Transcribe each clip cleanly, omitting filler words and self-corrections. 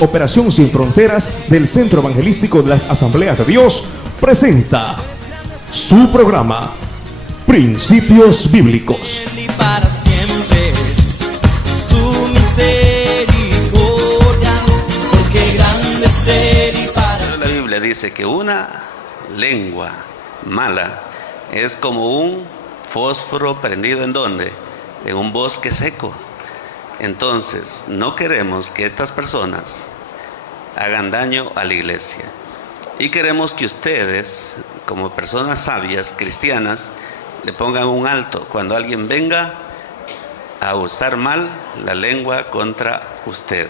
Operación Sin Fronteras del Centro Evangelístico de las Asambleas de Dios presenta su programa Principios Bíblicos. Y para siempre es su misericordia, porque grande es Él y para siempre. La Biblia dice que una lengua mala es como un fósforo prendido ¿en dónde? En un bosque seco. Entonces, no queremos que estas personas hagan daño a la iglesia. Y queremos que ustedes, como personas sabias, cristianas, le pongan un alto cuando alguien venga a usar mal la lengua contra usted.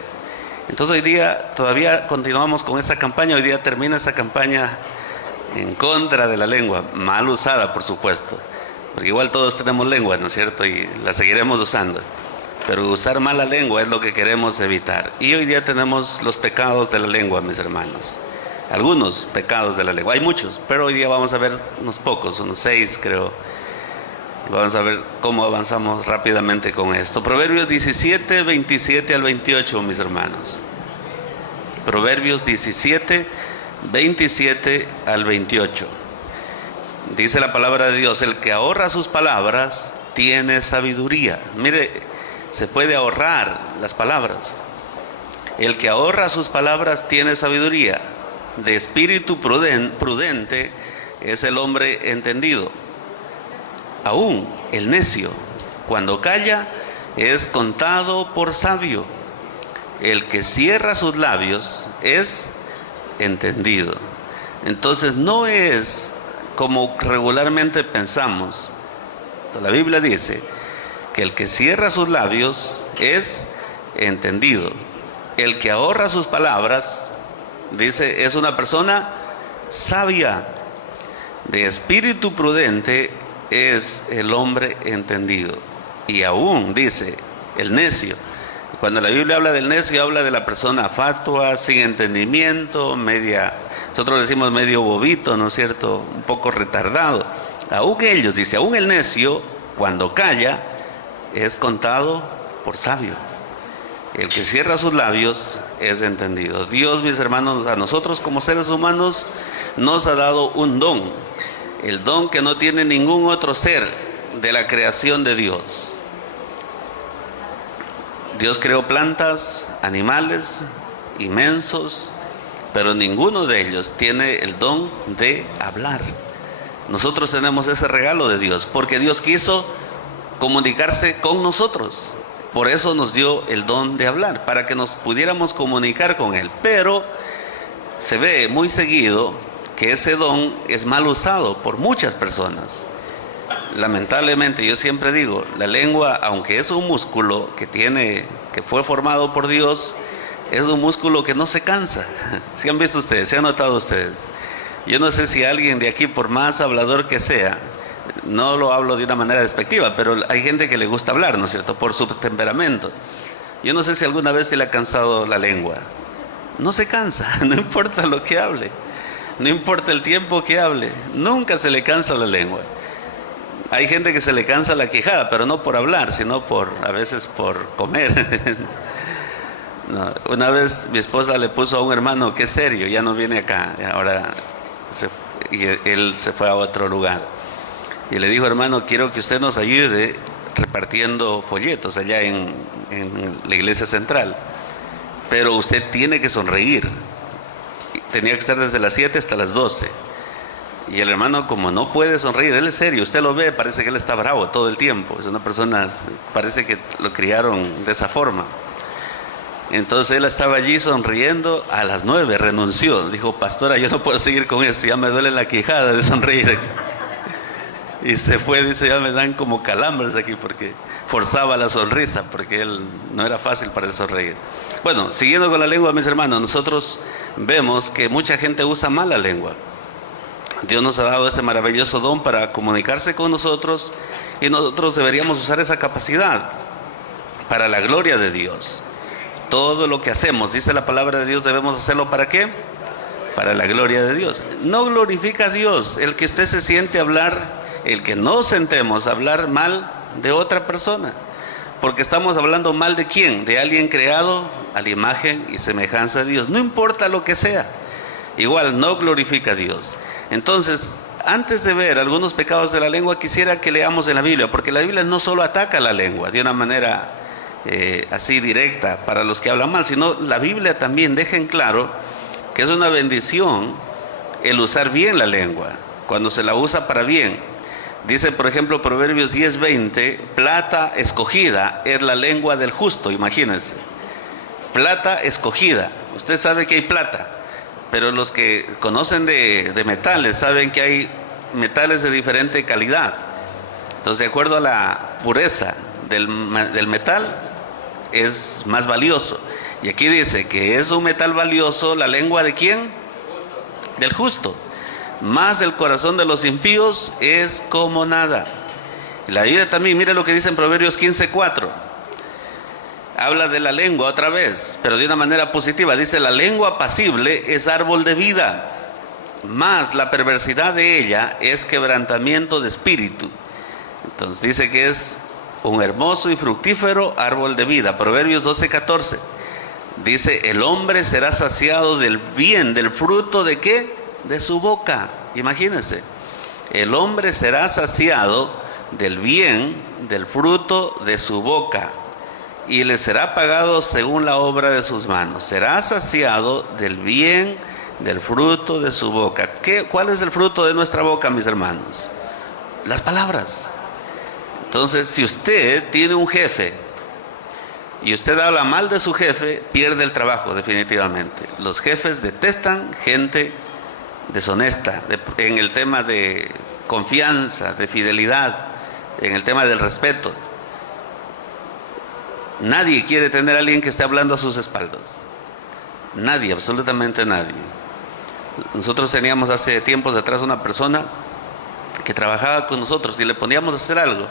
Entonces hoy día todavía continuamos con esa campaña. Hoy día termina esa campaña en contra de la lengua, mal usada por supuesto, porque igual todos tenemos lengua, ¿no es cierto? Y la seguiremos usando. Pero usar mala lengua es lo que queremos evitar. Y hoy día tenemos los pecados de la lengua, mis hermanos. Algunos pecados de la lengua. Hay muchos, pero hoy día vamos a ver unos pocos, unos 6 creo. Vamos a ver cómo avanzamos rápidamente con esto. Proverbios 17, 27 al 28, mis hermanos. Proverbios 17, 27 al 28. Dice la palabra de Dios: el que ahorra sus palabras tiene sabiduría. Mire, se puede ahorrar las palabras. El que ahorra sus palabras tiene sabiduría. De espíritu prudente es el hombre entendido. Aún el necio, cuando calla, es contado por sabio. El que cierra sus labios es entendido. Entonces no es como regularmente pensamos. La Biblia dice que el que cierra sus labios es entendido. El que ahorra sus palabras, dice, es una persona sabia. De espíritu prudente es el hombre entendido. Y aún dice el necio. Cuando la Biblia habla del necio, habla de la persona fatua, sin entendimiento, nosotros decimos medio bobito, ¿no es cierto? Un poco retardado. Aún ellos, dice, aún el necio, cuando calla, es contado por sabio. El que cierra sus labios es entendido. Dios, mis hermanos, a nosotros como seres humanos nos ha dado un don. El don que no tiene ningún otro ser de la creación de Dios. Dios creó plantas, animales inmensos, pero ninguno de ellos tiene el don de hablar. Nosotros tenemos ese regalo de Dios, porque Dios quiso comunicarse con nosotros. Por eso nos dio el don de hablar, para que nos pudiéramos comunicar con Él. Pero se ve muy seguido que ese don es mal usado por muchas personas. Lamentablemente, yo siempre digo, la lengua, aunque es un músculo que fue formado por Dios, es un músculo que no se cansa. ¿Sí han visto ustedes? ¿Sí han notado ustedes? Yo no sé si alguien de aquí, por más hablador que sea, no lo hablo de una manera despectiva, pero hay gente que le gusta hablar, ¿no es cierto? Por su temperamento. Yo no sé si alguna vez se le ha cansado la lengua. No se cansa, no importa lo que hable, no importa el tiempo que hable, nunca se le cansa la lengua. Hay gente que se le cansa la quijada, pero no por hablar, sino a veces por comer. No, una vez mi esposa le puso a un hermano, que es serio, ya no viene acá, ahora él se fue a otro lugar. Y le dijo: hermano, quiero que usted nos ayude repartiendo folletos allá en la iglesia central. Pero usted tiene que sonreír. Tenía que estar desde las 7 hasta las 12. Y el hermano, como no puede sonreír, él es serio, usted lo ve, parece que él está bravo todo el tiempo. Es una persona, parece que lo criaron de esa forma. Entonces él estaba allí sonriendo. A las 9 renunció. Dijo: pastora, yo no puedo seguir con esto, ya me duele la quijada de sonreír. Y se fue, dice: ya me dan como calambres aquí, porque forzaba la sonrisa, porque él no era fácil para él sonreír. Bueno, siguiendo con la lengua, mis hermanos, nosotros vemos que mucha gente usa mal la lengua. Dios nos ha dado ese maravilloso don para comunicarse con nosotros, y nosotros deberíamos usar esa capacidad para la gloria de Dios. Todo lo que hacemos, dice la palabra de Dios, debemos hacerlo ¿para qué? Para la gloria de Dios. No glorifica a Dios el que usted se siente a hablar, el que nos sentemos a hablar mal de otra persona. porque estamos hablando mal de quién, de alguien creado a la imagen y semejanza de Dios. No importa lo que sea, igual no glorifica a Dios. Entonces, antes de ver algunos pecados de la lengua, quisiera que leamos en la Biblia, porque la Biblia no solo ataca la lengua de una manera así directa para los que hablan mal, sino la Biblia también deja en claro que es una bendición el usar bien la lengua, cuando se la usa para bien. Dice, por ejemplo, Proverbios 10:20, plata escogida es la lengua del justo. Imagínense, plata escogida. Usted sabe que hay plata, pero los que conocen de metales saben que hay metales de diferente calidad. Entonces, de acuerdo a la pureza del metal, es más valioso. Y aquí dice que es un metal valioso la lengua de ¿quién? Del justo. Más el corazón de los impíos es como nada. Y la Biblia también, mire lo que dice en Proverbios 15:4. Habla de la lengua otra vez, pero de una manera positiva. Dice, la lengua apacible es árbol de vida, mas la perversidad de ella es quebrantamiento de espíritu. Entonces dice que es un hermoso y fructífero árbol de vida. Proverbios 12:14. Dice, el hombre será saciado del bien, del fruto de ¿qué? De su boca. Imagínense, el hombre será saciado del bien, del fruto de su boca, y le será pagado según la obra de sus manos. Será saciado del bien, del fruto de su boca. ¿Cuál es el fruto de nuestra boca, mis hermanos? Las palabras. Entonces, si usted tiene un jefe y usted habla mal de su jefe, pierde el trabajo definitivamente. Los jefes detestan gente deshonesta, en el tema de confianza, de fidelidad, en el tema del respeto. Nadie quiere tener a alguien que esté hablando a sus espaldas. Nadie, absolutamente nadie. Nosotros teníamos hace tiempos atrás una persona que trabajaba con nosotros y le poníamos a hacer algo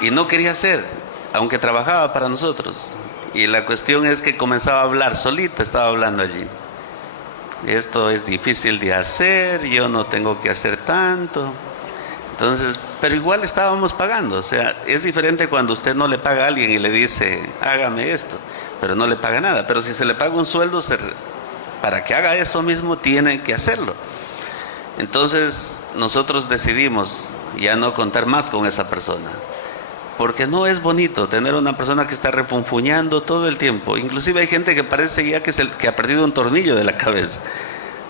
y no quería hacer, aunque trabajaba para nosotros. Y la cuestión es que comenzaba a hablar, solita estaba hablando allí. Esto es difícil de hacer, yo no tengo que hacer tanto. Entonces, pero igual estábamos pagando. O sea, es diferente cuando usted no le paga a alguien y le dice, hágame esto, pero no le paga nada. Pero si se le paga un sueldo, para que haga eso mismo, tiene que hacerlo. Entonces, nosotros decidimos ya no contar más con esa persona, porque no es bonito tener una persona que está refunfuñando todo el tiempo. Inclusive hay gente que parece ya que ha perdido un tornillo de la cabeza,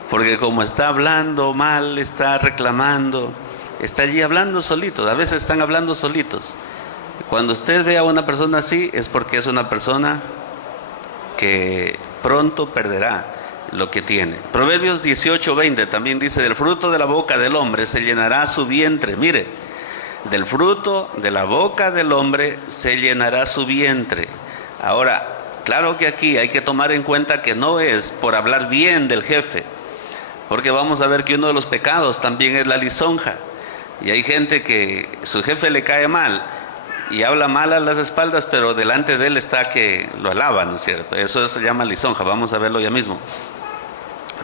porque como está hablando mal, está reclamando, está allí hablando solito. A veces están hablando solitos. Cuando usted ve a una persona así, es porque es una persona que pronto perderá lo que tiene. Proverbios 18:20 también dice, del fruto de la boca del hombre se llenará su vientre. Mire, del fruto de la boca del hombre se llenará su vientre. Ahora, claro que aquí hay que tomar en cuenta que no es por hablar bien del jefe, porque vamos a ver que uno de los pecados también es la lisonja. Y hay gente que su jefe le cae mal y habla mal a las espaldas, pero delante de él está que lo alaba, ¿no es cierto? Eso se llama lisonja, vamos a verlo ya mismo.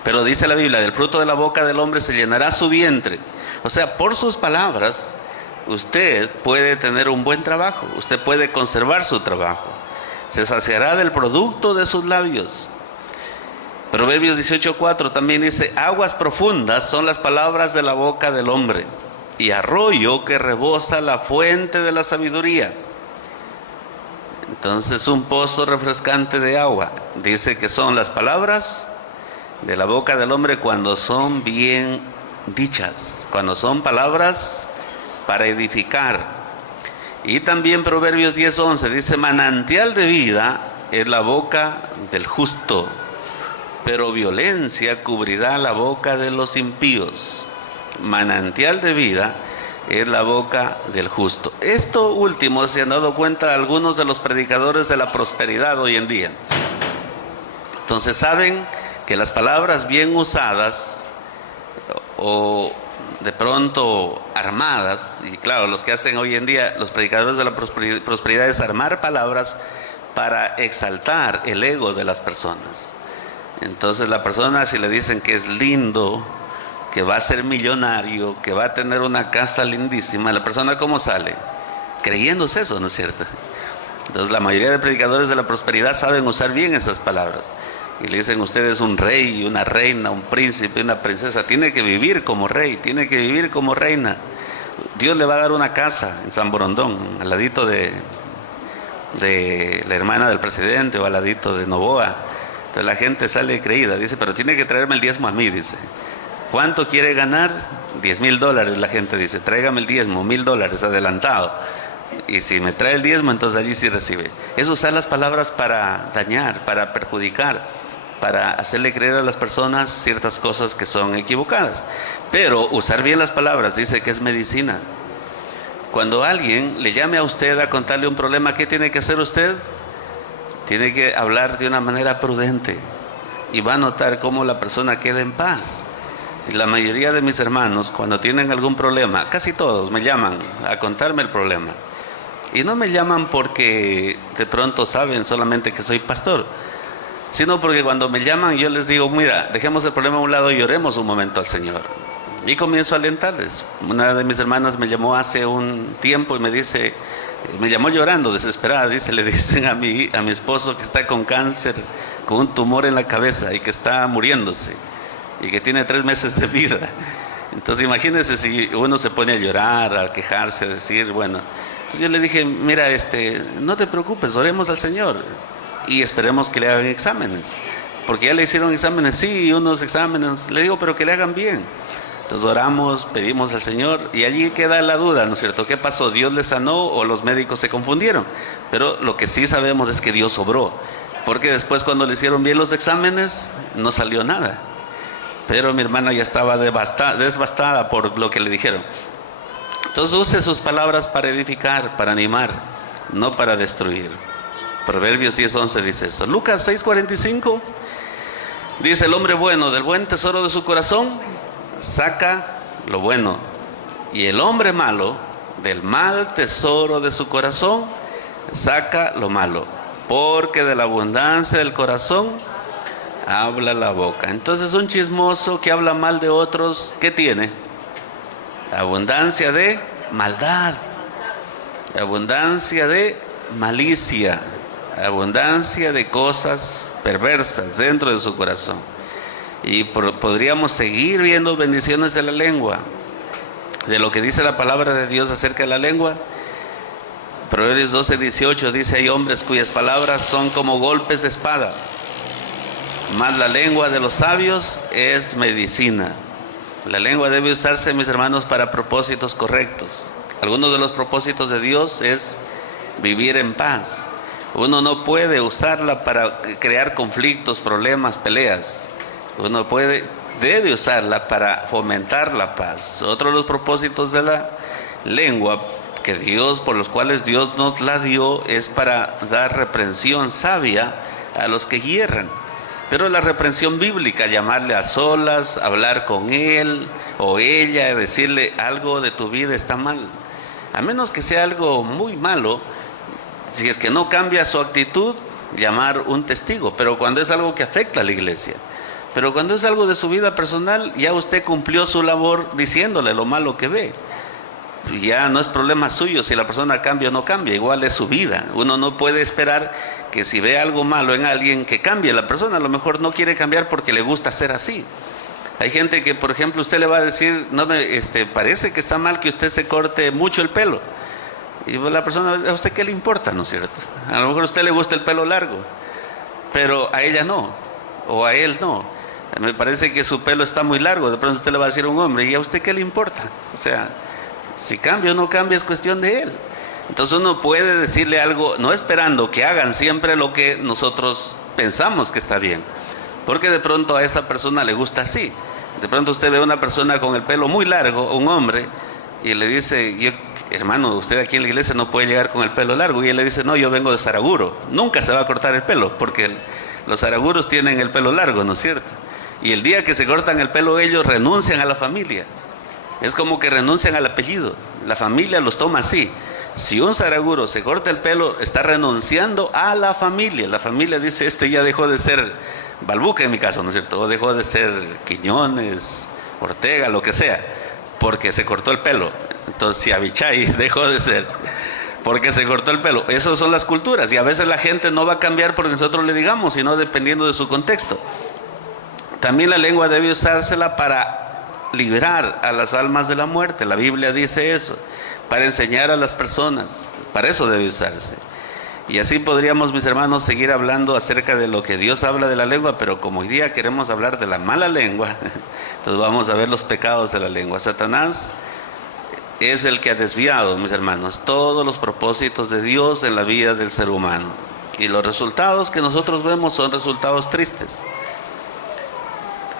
Pero dice la Biblia, del fruto de la boca del hombre se llenará su vientre. O sea, por sus palabras usted puede tener un buen trabajo, usted puede conservar su trabajo, se saciará del producto de sus labios. Proverbios 18:4 también dice, aguas profundas son las palabras de la boca del hombre, y arroyo que rebosa la fuente de la sabiduría. Entonces, un pozo refrescante de agua, dice que son las palabras de la boca del hombre cuando son bien dichas, cuando son palabras para edificar. Y también Proverbios 10:11 dice, manantial de vida es la boca del justo, pero violencia cubrirá la boca de los impíos. Manantial de vida es la boca del justo. Esto último se han dado cuenta algunos de los predicadores de la prosperidad hoy en día. Entonces saben que las palabras bien usadas o de pronto armadas, y claro, los que hacen hoy en día los predicadores de la prosperidad es armar palabras para exaltar el ego de las personas. Entonces la persona, si le dicen que es lindo, que va a ser millonario, que va a tener una casa lindísima, la persona ¿cómo sale? Creyéndose eso, ¿no es cierto? Entonces la mayoría de predicadores de la prosperidad saben usar bien esas palabras. Y le dicen, usted es un rey, una reina, un príncipe, una princesa. Tiene que vivir como rey, tiene que vivir como reina. Dios le va a dar una casa en San Borondón, al ladito de la hermana del presidente o al ladito de Novoa. Entonces la gente sale creída, dice, pero tiene que traerme el diezmo a mí, dice. ¿Cuánto quiere ganar? $10,000, la gente dice, tráigame el diezmo, $1,000 adelantado. Y si me trae el diezmo, entonces allí sí recibe. Es usar las palabras para dañar, para perjudicar, para hacerle creer a las personas ciertas cosas que son equivocadas. Pero usar bien las palabras dice que es medicina. Cuando alguien le llame a usted a contarle un problema, ¿qué tiene que hacer usted? Tiene que hablar de una manera prudente y va a notar cómo la persona queda en paz. Y la mayoría de mis hermanos, cuando tienen algún problema, casi todos me llaman a contarme el problema. Y no me llaman porque de pronto saben solamente que soy pastor, sino porque cuando me llaman yo les digo, mira, dejemos el problema a un lado y oremos un momento al Señor. Y comienzo a alentarles. Una de mis hermanas me llamó hace un tiempo y me dice, me llamó llorando, desesperada, dice, le dicen a mi esposo que está con cáncer, con un tumor en la cabeza y que está muriéndose y que tiene 3 meses de vida. Entonces imagínense si uno se pone a llorar, a quejarse, a decir, bueno. Entonces yo le dije, mira, no te preocupes, oremos al Señor y esperemos que le hagan exámenes, porque ya le hicieron exámenes, sí, unos exámenes, le digo, pero que le hagan bien. Entonces oramos, pedimos al Señor y allí queda la duda, ¿no es cierto? ¿Qué pasó? ¿Dios le sanó o los médicos se confundieron? Pero lo que sí sabemos es que Dios obró, porque después cuando le hicieron bien los exámenes no salió nada. Pero mi hermana ya estaba devastada por lo que le dijeron. Entonces use sus palabras para edificar, para animar, no para destruir. Proverbios 10:11 dice esto. Lucas 6:45 dice, el hombre bueno del buen tesoro de su corazón saca lo bueno, y el hombre malo del mal tesoro de su corazón saca lo malo, porque de la abundancia del corazón habla la boca. Entonces un chismoso que habla mal de otros, ¿qué tiene? Abundancia de maldad, abundancia de malicia, abundancia de cosas perversas dentro de su corazón. Y podríamos seguir viendo bendiciones de la lengua, de lo que dice la palabra de Dios acerca de la lengua. Proverbios 12:18 dice, hay hombres cuyas palabras son como golpes de espada, mas la lengua de los sabios es medicina. La lengua debe usarse, mis hermanos, para propósitos correctos. Algunos de los propósitos de Dios es vivir en paz. Uno no puede usarla para crear conflictos, problemas, peleas. Uno debe usarla para fomentar la paz. Otro de los propósitos de la lengua por los cuales Dios nos la dio es para dar reprensión sabia a los que hierran. Pero la reprensión bíblica, llamarle a solas, hablar con él o ella, decirle algo de tu vida está mal. A menos que sea algo muy malo, si es que no cambia su actitud, llamar un testigo. Pero cuando es algo que afecta a la iglesia. Pero cuando es algo de su vida personal, ya usted cumplió su labor diciéndole lo malo que ve. Ya no es problema suyo si la persona cambia o no cambia, igual es su vida. Uno no puede esperar que si ve algo malo en alguien que cambie. La persona a lo mejor no quiere cambiar porque le gusta ser así. Hay gente que, por ejemplo, usted le va a decir, parece que está mal que usted se corte mucho el pelo. Y la persona, ¿a usted qué le importa, no es cierto? A lo mejor a usted le gusta el pelo largo, pero a ella no, o a él no. Me parece que su pelo está muy largo, de pronto usted le va a decir a un hombre, ¿y a usted qué le importa? O sea, si cambia o no cambia es cuestión de él. Entonces uno puede decirle algo, no esperando que hagan siempre lo que nosotros pensamos que está bien, porque de pronto a esa persona le gusta así. De pronto usted ve a una persona con el pelo muy largo, un hombre, y le dice, hermano, usted aquí en la iglesia no puede llegar con el pelo largo. Y él le dice, no, yo vengo de Saraguro, nunca se va a cortar el pelo, porque los saraguros tienen el pelo largo, ¿no es cierto? Y el día que se cortan el pelo ellos renuncian a la familia. Es como que renuncian al apellido. La familia los toma así. Si un saraguro se corta el pelo, está renunciando a la familia. La familia dice, ya dejó de ser Balbuca en mi caso, ¿no es cierto? O dejó de ser Quiñones, Ortega, lo que sea, porque se cortó el pelo. Entonces, si Abichay dejó de ser. porque se cortó el pelo. Esas son las culturas, y a veces la gente no va a cambiar porque nosotros le digamos, sino dependiendo de su contexto. También la lengua debe usársela para liberar a las almas de la muerte. La Biblia dice eso, para enseñar a las personas. Para eso debe usarse. Y así podríamos, mis hermanos, seguir hablando acerca de lo que Dios habla de la lengua, pero como hoy día queremos hablar de la mala lengua, entonces vamos a ver los pecados de la lengua. Satanás es el que ha desviado, mis hermanos, todos los propósitos de Dios en la vida del ser humano. Y los resultados que nosotros vemos son resultados tristes.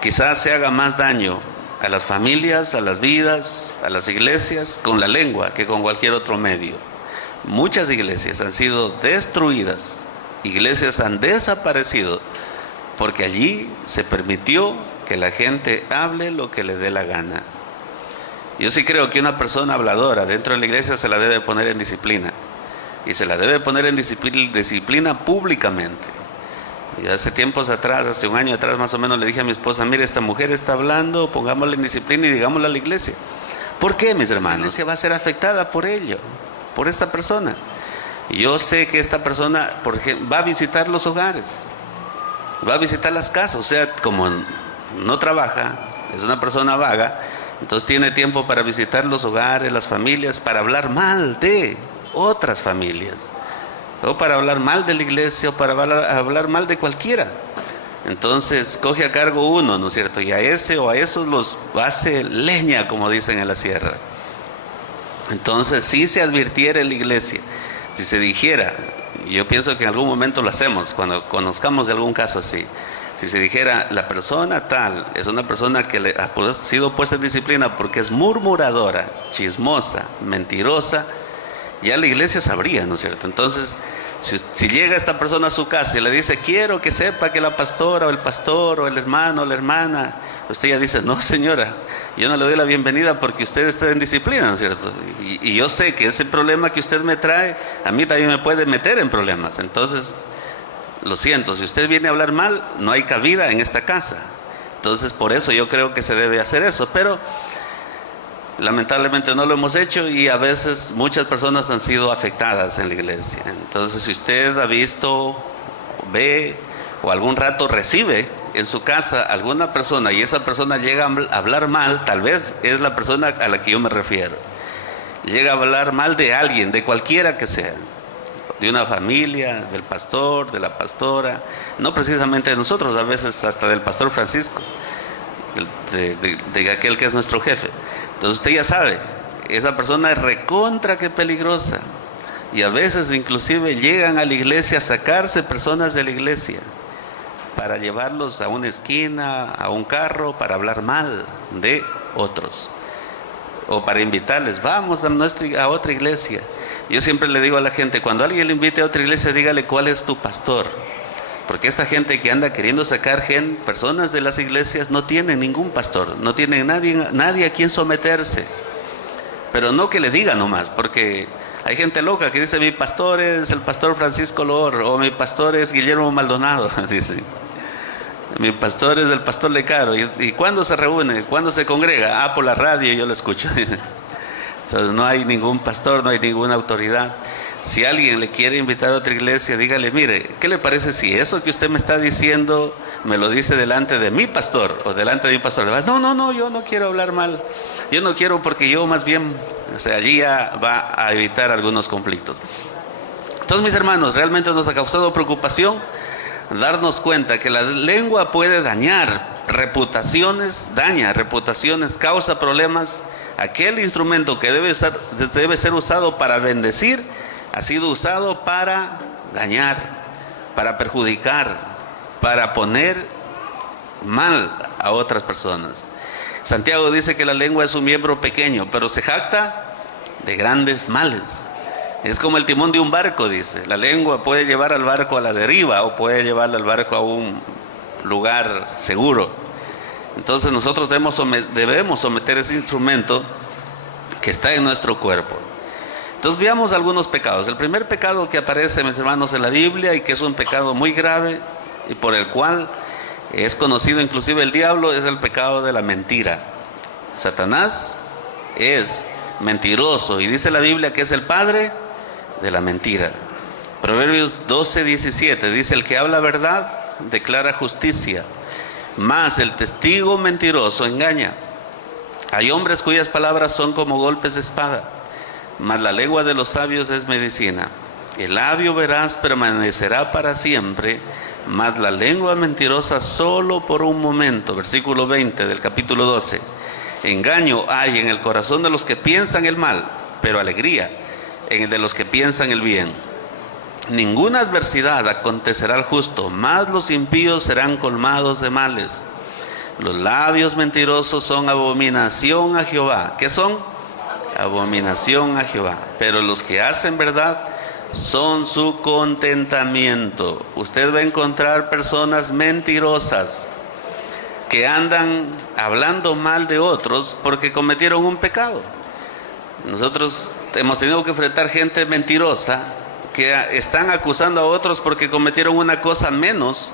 Quizás se haga más daño a las familias, a las vidas, a las iglesias con la lengua que con cualquier otro medio. Muchas iglesias han sido destruidas, iglesias han desaparecido, porque allí se permitió que la gente hable lo que le dé la gana. Yo sí creo que una persona habladora dentro de la iglesia se la debe poner en disciplina, y se la debe poner en disciplina públicamente. Y hace tiempos atrás, hace un año atrás más o menos, le dije a mi esposa: mire, esta mujer está hablando, pongámosla en disciplina y digámosle a la iglesia. ¿Por qué, mis hermanos? La iglesia va a ser afectada por ello, por esta persona. Y yo sé que esta persona, por ejemplo, va a visitar los hogares, va a visitar las casas. O sea, como no trabaja, es una persona vaga, entonces tiene tiempo para visitar los hogares, las familias, para hablar mal de otras familias, o para hablar mal de la iglesia, o para hablar mal de cualquiera. Entonces coge a cargo uno, ¿no es cierto? Y a ese o a esos los hace leña, como dicen en la sierra. Entonces, si se advirtiera en la iglesia, si se dijera, y yo pienso que en algún momento lo hacemos, cuando conozcamos de algún caso así, si se dijera: la persona tal es una persona que le ha sido puesta en disciplina porque es murmuradora, chismosa, mentirosa, ya la iglesia sabría, ¿no es cierto? Entonces, si llega esta persona a su casa y le dice: quiero que sepa que la pastora o el pastor o el hermano o la hermana, usted ya dice: no, señora, yo no le doy la bienvenida porque usted está en disciplina, ¿no es cierto? Y yo sé que ese problema que usted me trae, a mí también me puede meter en problemas. Entonces, lo siento, si usted viene a hablar mal, no hay cabida en esta casa. Entonces, por eso yo creo que se debe hacer eso, pero lamentablemente no lo hemos hecho, y a veces muchas personas han sido afectadas en la iglesia. Entonces, si usted ha visto, ve o algún rato recibe en su casa alguna persona y esa persona llega a hablar mal, tal vez es la persona a la que yo me refiero, llega a hablar mal de alguien, de cualquiera que sea, de una familia, del pastor, de la pastora, no precisamente de nosotros, a veces hasta del pastor Francisco, de aquel que es nuestro jefe. Entonces usted ya sabe, esa persona es recontra que peligrosa, y a veces inclusive llegan a la iglesia a sacarse personas de la iglesia para llevarlos a una esquina, a un carro, para hablar mal de otros, o para invitarles: vamos a otra iglesia. Yo siempre le digo a la gente: cuando alguien le invite a otra iglesia, dígale cuál es tu pastor, porque esta gente que anda queriendo sacar personas de las iglesias no tienen ningún pastor, no tienen nadie a quien someterse. Pero no que le diga nomás, porque hay gente loca que dice: mi pastor es el pastor Francisco Lor, o mi pastor es Guillermo Maldonado, dice. Mi pastor es el pastor Lecaro. ¿Y cuándo se reúne? ¿Cuándo se congrega? Por la radio yo lo escucho. Entonces no hay ningún pastor, no hay ninguna autoridad. Si alguien le quiere invitar a otra iglesia, dígale: mire, ¿qué le parece si eso que usted me está diciendo me lo dice delante de mi pastor o delante de mi pastor? No, yo no quiero hablar mal. Yo no quiero, porque yo más bien, allí ya va a evitar algunos conflictos. Entonces, mis hermanos, realmente nos ha causado preocupación darnos cuenta que la lengua puede dañar reputaciones, causa problemas. Aquel instrumento que debe ser usado para bendecir, ha sido usado para dañar, para perjudicar, para poner mal a otras personas. Santiago dice que la lengua es un miembro pequeño, pero se jacta de grandes males. Es como el timón de un barco, dice. La lengua puede llevar al barco a la deriva, o puede llevar al barco a un lugar seguro. Entonces nosotros debemos someter ese instrumento que está en nuestro cuerpo. Entonces veamos algunos pecados. El primer pecado que aparece, mis hermanos, en la Biblia, y que es un pecado muy grave y por el cual es conocido inclusive el diablo, es el pecado de la mentira. Satanás es mentiroso, y dice la Biblia que es el padre de la mentira. Proverbios 12:17 dice: el que habla verdad declara justicia, mas el testigo mentiroso engaña. Hay hombres cuyas palabras son como golpes de espada, mas la lengua de los sabios es medicina. El labio veraz permanecerá para siempre, mas la lengua mentirosa solo por un momento. Versículo 20 del capítulo 12. Engaño hay en el corazón de los que piensan el mal, pero alegría en el de los que piensan el bien. Ninguna adversidad acontecerá al justo, mas los impíos serán colmados de males. Los labios mentirosos son abominación a Jehová. ¿Qué son? Abominación a Jehová. Pero los que hacen verdad son su contentamiento. Usted va a encontrar personas mentirosas que andan hablando mal de otros porque cometieron un pecado. Nosotros hemos tenido que enfrentar gente mentirosa que están acusando a otros porque cometieron una cosa menos,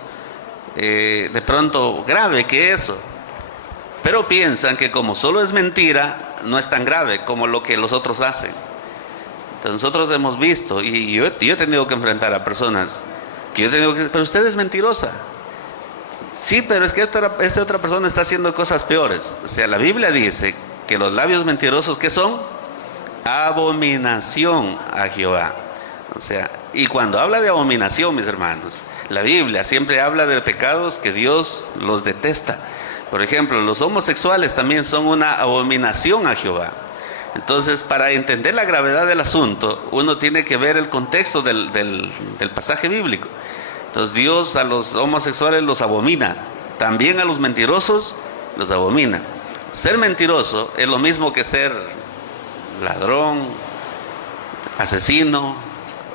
de pronto grave que eso. Pero piensan que como solo es mentira, no es tan grave como lo que los otros hacen. Entonces nosotros hemos visto, y yo he tenido que enfrentar a personas que pero usted es mentirosa. Sí, pero es que esta otra persona está haciendo cosas peores. O sea, la Biblia dice que los labios mentirosos, ¿qué son? Abominación a Jehová. O sea, y cuando habla de abominación, mis hermanos, la Biblia siempre habla de pecados que Dios los detesta. Por ejemplo, los homosexuales también son una abominación a Jehová. Entonces, para entender la gravedad del asunto, uno tiene que ver el contexto del pasaje bíblico. Entonces, Dios a los homosexuales los abomina, también a los mentirosos los abomina. Ser mentiroso es lo mismo que ser ladrón, asesino,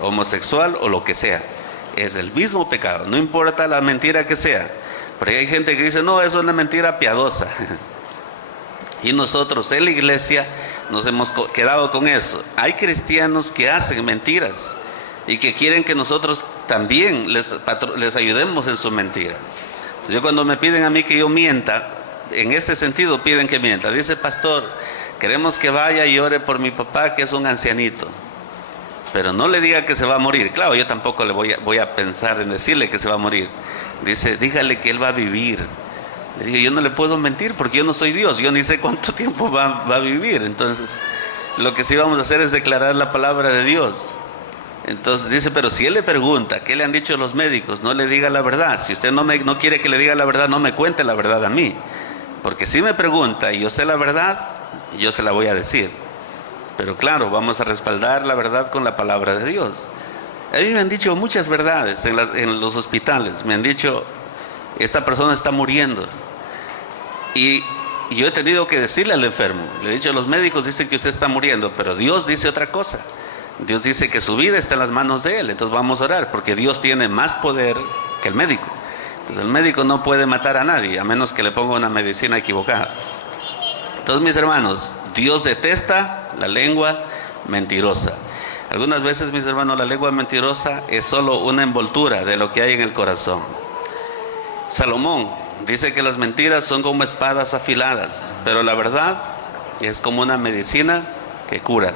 homosexual o lo que sea. Es el mismo pecado, no importa la mentira que sea. Porque hay gente que dice: no, eso es una mentira piadosa. Y nosotros en la iglesia nos hemos quedado con eso. Hay cristianos que hacen mentiras y que quieren que nosotros también les ayudemos en su mentira. Yo, cuando me piden a mí que yo mienta, en este sentido piden que mienta. Dice: pastor, queremos que vaya y ore por mi papá, que es un ancianito, pero no le diga que se va a morir. Claro, yo tampoco le voy a pensar en decirle que se va a morir. Dice: dígale que él va a vivir. Le digo: yo no le puedo mentir porque yo no soy Dios, yo ni sé cuánto tiempo va a vivir. Entonces, lo que sí vamos a hacer es declarar la palabra de Dios. Entonces dice: pero si él le pregunta ¿qué le han dicho los médicos?, no le diga la verdad. Si usted no quiere que le diga la verdad, no me cuente la verdad a mí, porque si me pregunta y yo sé la verdad, yo se la voy a decir. Pero claro, vamos a respaldar la verdad con la palabra de Dios. A mí me han dicho muchas verdades en los hospitales. Me han dicho: esta persona está muriendo. Y yo he tenido que decirle al enfermo, le he dicho: los médicos dicen que usted está muriendo, pero Dios dice otra cosa. Dios dice que su vida está en las manos de Él. Entonces vamos a orar, porque Dios tiene más poder que el médico. Entonces el médico no puede matar a nadie, a menos que le ponga una medicina equivocada. Entonces, mis hermanos, Dios detesta la lengua mentirosa. Algunas veces, mis hermanos, la lengua mentirosa es solo una envoltura de lo que hay en el corazón. Salomón dice que las mentiras son como espadas afiladas, pero la verdad es como una medicina que cura.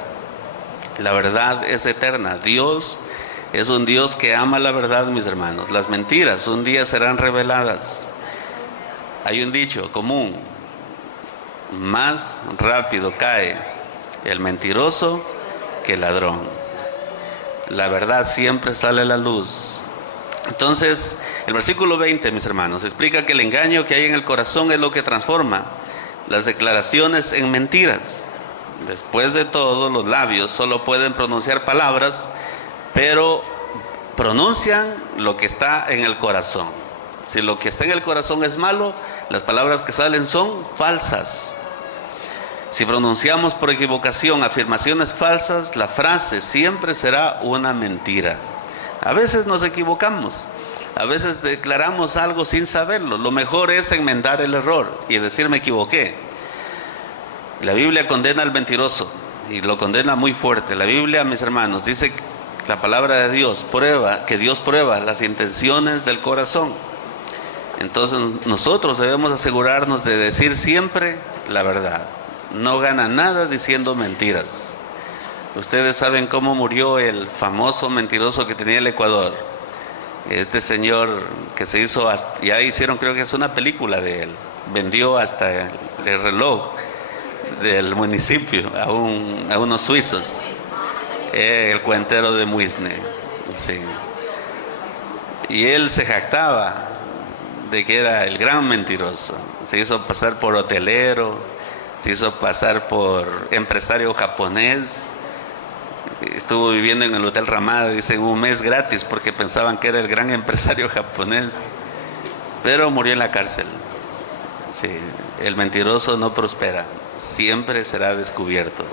La verdad es eterna. Dios es un Dios que ama la verdad, mis hermanos. Las mentiras un día serán reveladas. Hay un dicho común: más rápido cae el mentiroso que el ladrón. La verdad siempre sale a la luz. Entonces, el versículo 20, mis hermanos, explica que el engaño que hay en el corazón es lo que transforma las declaraciones en mentiras. Después de todo, los labios solo pueden pronunciar palabras, pero pronuncian lo que está en el corazón. Si lo que está en el corazón es malo, las palabras que salen son falsas. Si pronunciamos por equivocación afirmaciones falsas, la frase siempre será una mentira. A veces nos equivocamos, a veces declaramos algo sin saberlo. Lo mejor es enmendar el error y decir: me equivoqué. La Biblia condena al mentiroso y lo condena muy fuerte. La Biblia, mis hermanos, dice que la palabra de Dios que Dios prueba las intenciones del corazón. Entonces nosotros debemos asegurarnos de decir siempre la verdad. No gana nada diciendo mentiras. Ustedes saben cómo murió el famoso mentiroso que tenía el Ecuador. Este señor que se hizo, ya hicieron, creo que es una película de él, vendió hasta el reloj del municipio a unos suizos, el cuentero de Muisne, sí. Y él se jactaba de que era el gran mentiroso. Se hizo pasar por hotelero, se hizo pasar por empresario japonés. Estuvo viviendo en el Hotel Ramada, dicen, un mes gratis porque pensaban que era el gran empresario japonés. Pero murió en la cárcel. Sí, el mentiroso no prospera, siempre será descubierto.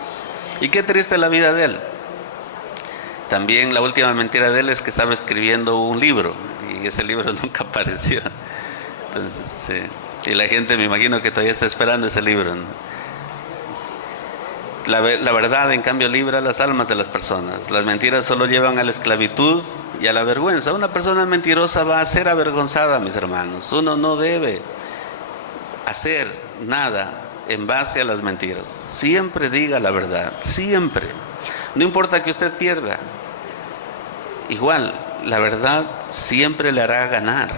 Y qué triste la vida de él. También la última mentira de él es que estaba escribiendo un libro y ese libro nunca apareció. Entonces, sí. Y la gente, me imagino que todavía está esperando ese libro, ¿no? La verdad, en cambio, libra las almas de las personas. Las mentiras solo llevan a la esclavitud y a la vergüenza. Una persona mentirosa va a ser avergonzada, mis hermanos. Uno no debe hacer nada en base a las mentiras. Siempre diga la verdad, siempre. No importa que usted pierda. Igual, la verdad siempre le hará ganar.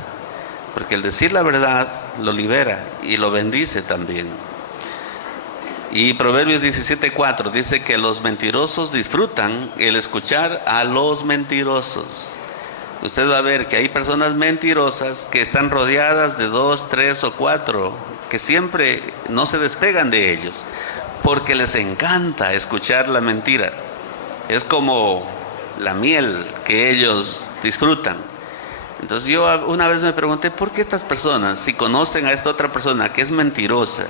Porque el decir la verdad lo libera y lo bendice también. Y Proverbios 17:4 dice que los mentirosos disfrutan el escuchar a los mentirosos. Usted va a ver que hay personas mentirosas que están rodeadas de 2, 3 o 4, que siempre no se despegan de ellos, porque les encanta escuchar la mentira. Es como la miel que ellos disfrutan. Entonces yo una vez me pregunté, ¿por qué estas personas, si conocen a esta otra persona que es mentirosa,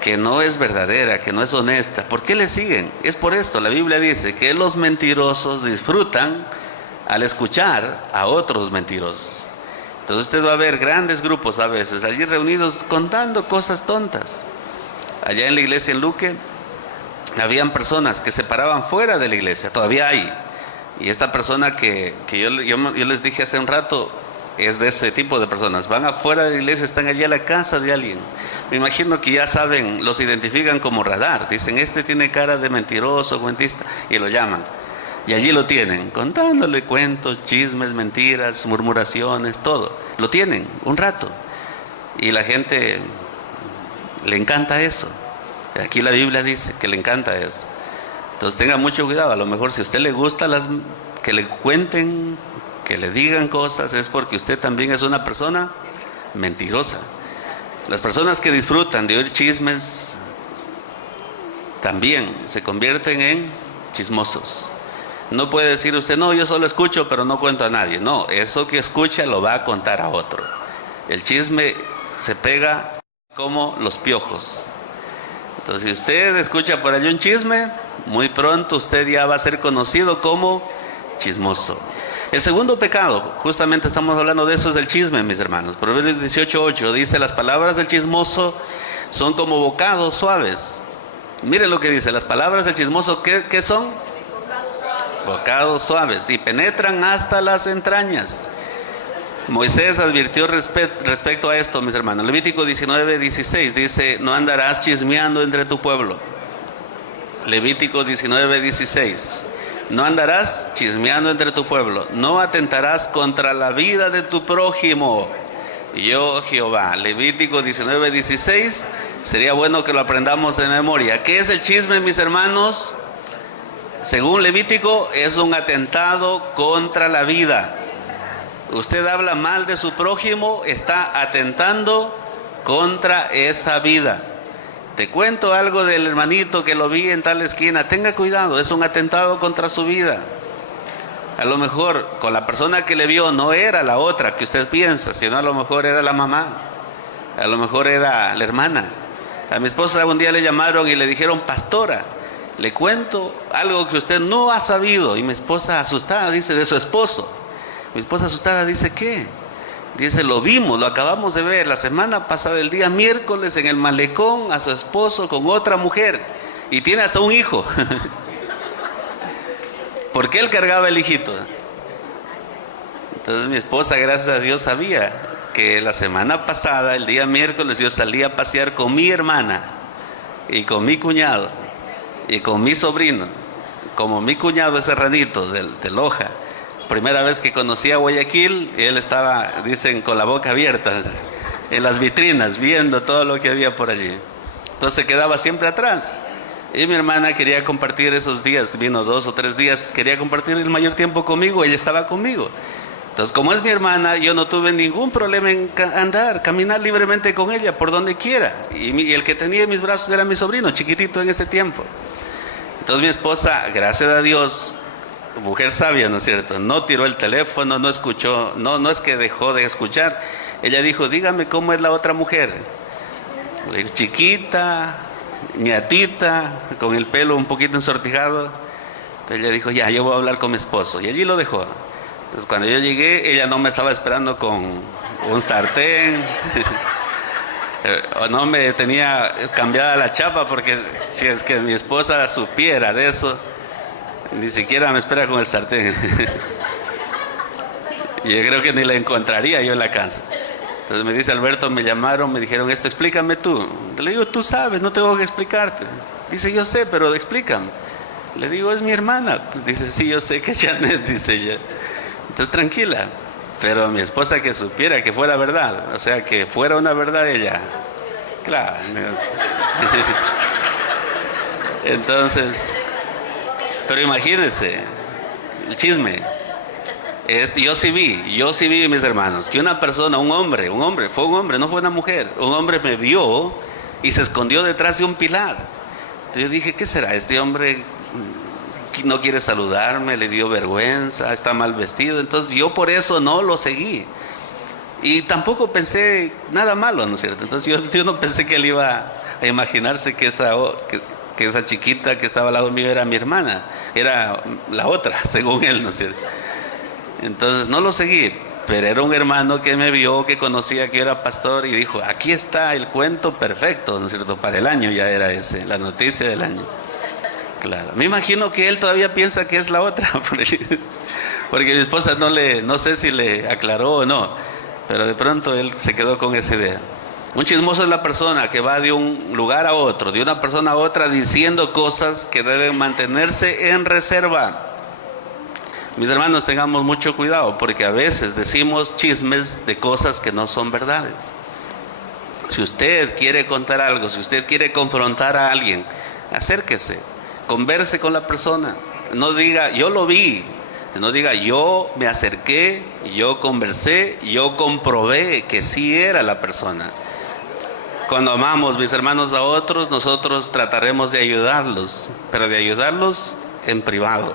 que no es verdadera, que no es honesta, ¿por qué le siguen? Es por esto, la Biblia dice que los mentirosos disfrutan al escuchar a otros mentirosos. Entonces usted va a ver grandes grupos a veces allí reunidos contando cosas tontas. Allá en la iglesia en Luque habían personas que se paraban fuera de la iglesia, todavía hay. Y esta persona que yo les dije hace un rato, es de ese tipo de personas. Van afuera de la iglesia, están allí a la casa de alguien. Me imagino que ya saben, los identifican como radar. Dicen, este tiene cara de mentiroso, cuentista, y lo llaman. Y allí lo tienen, contándole cuentos, chismes, mentiras, murmuraciones, todo. Lo tienen un rato. Y la gente le encanta eso. Aquí la Biblia dice que le encanta eso. Entonces tenga mucho cuidado. A lo mejor si a usted le gusta que le cuenten, que le digan cosas, es porque usted también es una persona mentirosa. Las personas que disfrutan de oír chismes también se convierten en chismosos. No puede decir usted, no, yo solo escucho pero no cuento a nadie. No, eso que escucha lo va a contar a otro. El chisme se pega como los piojos. Entonces si usted escucha por allí un chisme, muy pronto usted ya va a ser conocido como chismoso. El segundo pecado, justamente estamos hablando de eso, es el chisme, mis hermanos. Proverbios 18:8 dice, las palabras del chismoso son como bocados suaves. Miren lo que dice, las palabras del chismoso, ¿qué son? Bocados suaves, y penetran hasta las entrañas. Moisés advirtió respecto a esto, mis hermanos. Levítico 19:16 dice, no andarás chismeando entre tu pueblo. Levítico 19:16. No andarás chismeando entre tu pueblo, no atentarás contra la vida de tu prójimo. Yo, Jehová. Levítico 19:16, sería bueno que lo aprendamos de memoria. ¿Qué es el chisme, mis hermanos? Según Levítico, es un atentado contra la vida. Usted habla mal de su prójimo, está atentando contra esa vida. Te cuento algo del hermanito que lo vi en tal esquina. Tenga cuidado, es un atentado contra su vida. A lo mejor con la persona que le vio no era la otra que usted piensa, sino a lo mejor era la mamá, a lo mejor era la hermana. A mi esposa un día le llamaron y le dijeron, pastora, le cuento algo que usted no ha sabido. Y mi esposa asustada dice, de su esposo. Mi esposa asustada dice, ¿qué? Dice, lo vimos, lo acabamos de ver la semana pasada, el día miércoles, en el malecón, a su esposo con otra mujer. Y tiene hasta un hijo. ¿Por qué él cargaba el hijito? Entonces mi esposa, gracias a Dios, sabía que la semana pasada, el día miércoles, yo salí a pasear con mi hermana y con mi cuñado y con mi sobrino. como mi cuñado es serranito de Loja, primera vez que conocí a Guayaquil, él estaba, dicen, con la boca abierta en las vitrinas, viendo todo lo que había por allí. Entonces quedaba siempre atrás. Y mi hermana quería compartir esos días, vino 2 o 3 días, quería compartir el mayor tiempo conmigo, ella estaba conmigo. Entonces, como es mi hermana, yo no tuve ningún problema en caminar libremente con ella, por donde quiera. Y el que tenía en mis brazos era mi sobrino, chiquitito en ese tiempo. Entonces mi esposa, gracias a Dios, mujer sabia, ¿no es cierto?, no tiró el teléfono, no escuchó, no es que dejó de escuchar. Ella dijo, dígame cómo es la otra mujer. Le digo, chiquita, ñatita, con el pelo un poquito ensortijado. Entonces ella dijo, ya, yo voy a hablar con mi esposo. Y allí lo dejó. Entonces cuando yo llegué, ella no me estaba esperando con un sartén. O no me tenía cambiada la chapa, porque si es que mi esposa supiera de eso, ni siquiera me espera con el sartén. Y yo creo que ni la encontraría yo en la casa. Entonces me dice Alberto, me llamaron, me dijeron esto, explícame tú. Le digo, tú sabes, no tengo que explicarte. Dice, yo sé, pero explícame. Le digo, es mi hermana. Dice, sí, yo sé que es Janet, dice ella. Entonces tranquila. Pero mi esposa que supiera que fuera verdad, o sea, que fuera una verdad ella. Claro. Entonces, pero imagínense, el chisme. Yo sí vi, mis hermanos, que una persona, un hombre, fue un hombre, no fue una mujer. Un hombre me vio y se escondió detrás de un pilar. Entonces yo dije, ¿qué será? Este hombre no quiere saludarme, le dio vergüenza, está mal vestido. Entonces yo por eso no lo seguí. Y tampoco pensé nada malo, ¿no es cierto? Entonces yo no pensé que él iba a imaginarse que esa chiquita que estaba al lado mío era mi hermana. Era la otra, según él, ¿no es cierto? Entonces no lo seguí, pero era un hermano que me vio, que conocía que yo era pastor y dijo, aquí está el cuento perfecto, ¿no es cierto? Para el año ya era ese, la noticia del año. Claro, me imagino que él todavía piensa que es la otra, porque mi esposa no sé si le aclaró o no, pero de pronto él se quedó con esa idea. Un chismoso es la persona que va de un lugar a otro, de una persona a otra, diciendo cosas que deben mantenerse en reserva. Mis hermanos, tengamos mucho cuidado, porque a veces decimos chismes de cosas que no son verdades. Si usted quiere contar algo, si usted quiere confrontar a alguien, acérquese, converse con la persona. No diga, yo lo vi. No diga, yo me acerqué, yo conversé, yo comprobé que sí era la persona. Cuando amamos, mis hermanos, a otros, nosotros trataremos de ayudarlos, pero de ayudarlos en privado,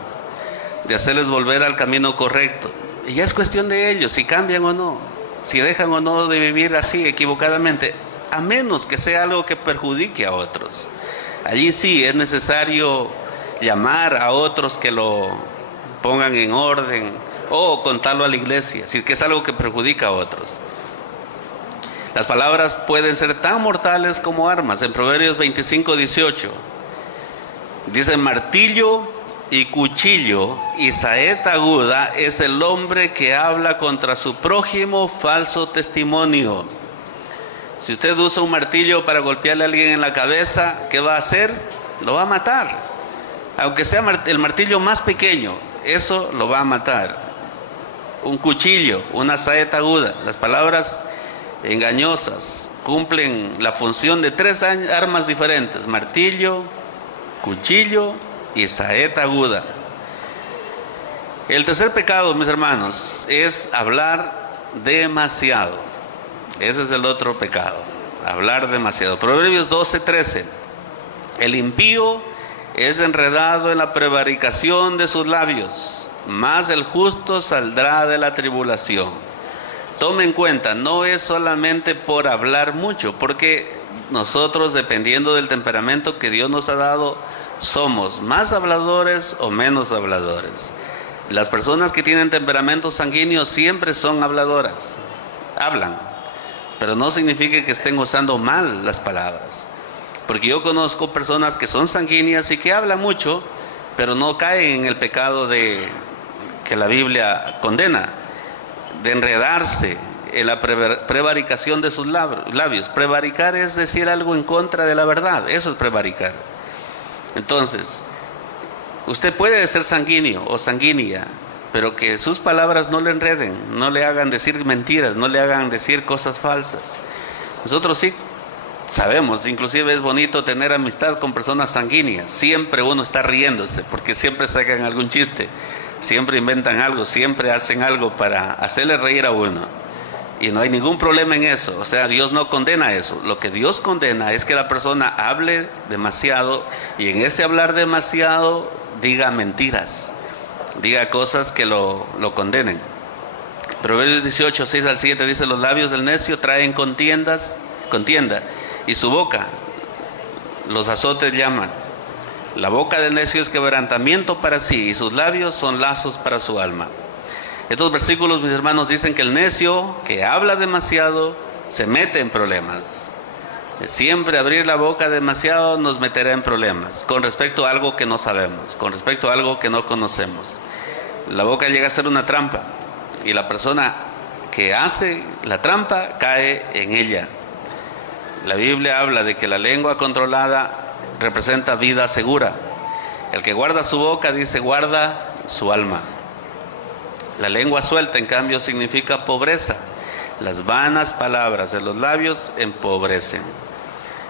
de hacerles volver al camino correcto. Y ya es cuestión de ellos, si cambian o no, si dejan o no de vivir así equivocadamente, a menos que sea algo que perjudique a otros. Allí sí es necesario llamar a otros que lo pongan en orden, o contarlo a la iglesia, si es que es algo que perjudica a otros. Las palabras pueden ser tan mortales como armas. En Proverbios 25:18 dice, martillo y cuchillo y saeta aguda es el hombre que habla contra su prójimo falso testimonio. Si usted usa un martillo para golpearle a alguien en la cabeza, ¿qué va a hacer? Lo va a matar. Aunque sea el martillo más pequeño, eso lo va a matar. Un cuchillo, una saeta aguda, las palabras engañosas cumplen la función de 3 armas diferentes: martillo, cuchillo y saeta aguda. El tercer pecado, mis hermanos, es hablar demasiado. Ese es el otro pecado, hablar demasiado. Proverbios 12:13. El impío es enredado en la prevaricación de sus labios, mas el justo saldrá de la tribulación. Tome en cuenta, no es solamente por hablar mucho, porque nosotros, dependiendo del temperamento que Dios nos ha dado, somos más habladores o menos habladores. Las personas que tienen temperamento sanguíneo siempre son habladoras, hablan, pero no significa que estén usando mal las palabras. Porque yo conozco personas que son sanguíneas y que hablan mucho, pero no caen en el pecado que la Biblia condena, de enredarse en la prevaricación de sus labios. Prevaricar es decir algo en contra de la verdad, eso es prevaricar. Entonces, Usted puede ser sanguíneo o sanguínea, pero que sus palabras no le enreden, no le hagan decir mentiras, no le hagan decir cosas falsas. Nosotros sí sabemos, inclusive es bonito tener amistad con personas sanguíneas. Siempre uno está riéndose, porque siempre sacan algún chiste, siempre inventan algo, siempre hacen algo para hacerle reír a uno. Y no hay ningún problema en eso. O sea, Dios no condena eso. Lo que Dios condena es que la persona hable demasiado, y en ese hablar demasiado diga mentiras, diga cosas que lo condenen. Proverbios 18, 6 al 7 dice: los labios del necio traen contienda, y su boca los azotes llaman. La boca del necio es quebrantamiento para sí, y sus labios son lazos para su alma. Estos versículos, mis hermanos, dicen que el necio que habla demasiado se mete en problemas. Siempre abrir la boca demasiado nos meterá en problemas con respecto a algo que no sabemos, con respecto a algo que no conocemos. La boca llega a ser una trampa, y la persona que hace la trampa cae en ella. La Biblia habla de que la lengua controlada representa vida segura. El que guarda su boca, dice, guarda su alma. La lengua suelta, en cambio, significa pobreza. Las vanas palabras de los labios empobrecen.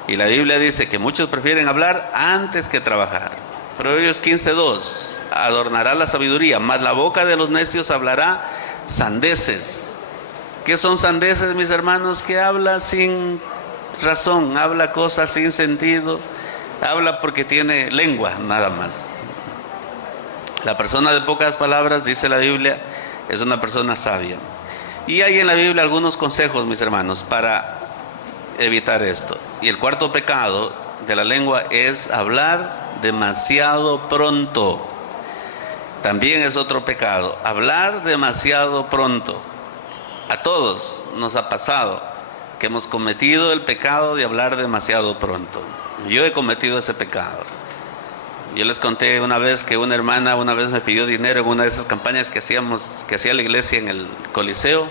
Y la Biblia dice que muchos prefieren hablar antes que trabajar. Proverbios 15:2: adornará la sabiduría, mas la boca de los necios hablará sandeces. ¿Qué son sandeces, mis hermanos? Que habla sin razón, habla cosas sin sentido, habla porque tiene lengua, nada más. La persona de pocas palabras, dice la Biblia, es una persona sabia. Y hay en la Biblia algunos consejos, mis hermanos, para evitar esto. Y el cuarto pecado de la lengua es hablar demasiado pronto. También es otro pecado, hablar demasiado pronto. A todos nos ha pasado que hemos cometido el pecado de hablar demasiado pronto. Yo he cometido ese pecado. Yo les conté una vez que una hermana una vez me pidió dinero en una de esas campañas que hacía la iglesia en el Coliseo.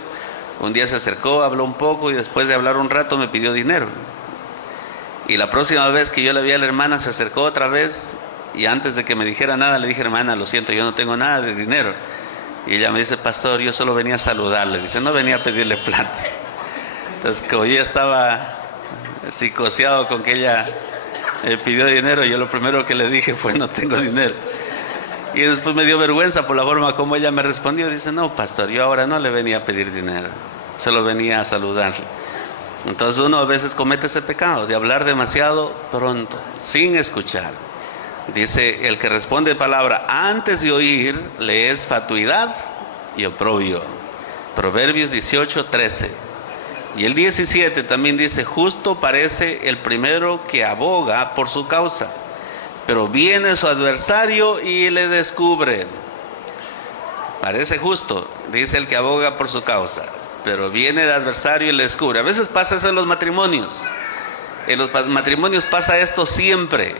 Un día se acercó, habló un poco, y después de hablar un rato me pidió dinero. Y la próxima vez que yo le vi a la hermana se acercó otra vez, y antes de que me dijera nada le dije: hermana, lo siento, yo no tengo nada de dinero. Y ella me dice: pastor, yo solo venía a saludarle. Dice: no venía a pedirle plata. Entonces, como yo estaba psicoseado con que ella pidió dinero, yo lo primero que le dije fue: no tengo dinero. Y después me dio vergüenza por la forma como ella me respondió. Dice: no, pastor, yo ahora no le venía a pedir dinero, solo venía a saludarle. Entonces uno a veces comete ese pecado de hablar demasiado pronto, sin escuchar. Dice: el que responde palabra antes de oír le es fatuidad y oprobio. Proverbios 18:13. Y el 17 también dice: justo parece el primero que aboga por su causa, pero viene su adversario y le descubre. Parece justo, dice el que aboga por su causa, pero viene el adversario y le descubre. A veces pasa eso en los matrimonios. En los matrimonios pasa esto siempre.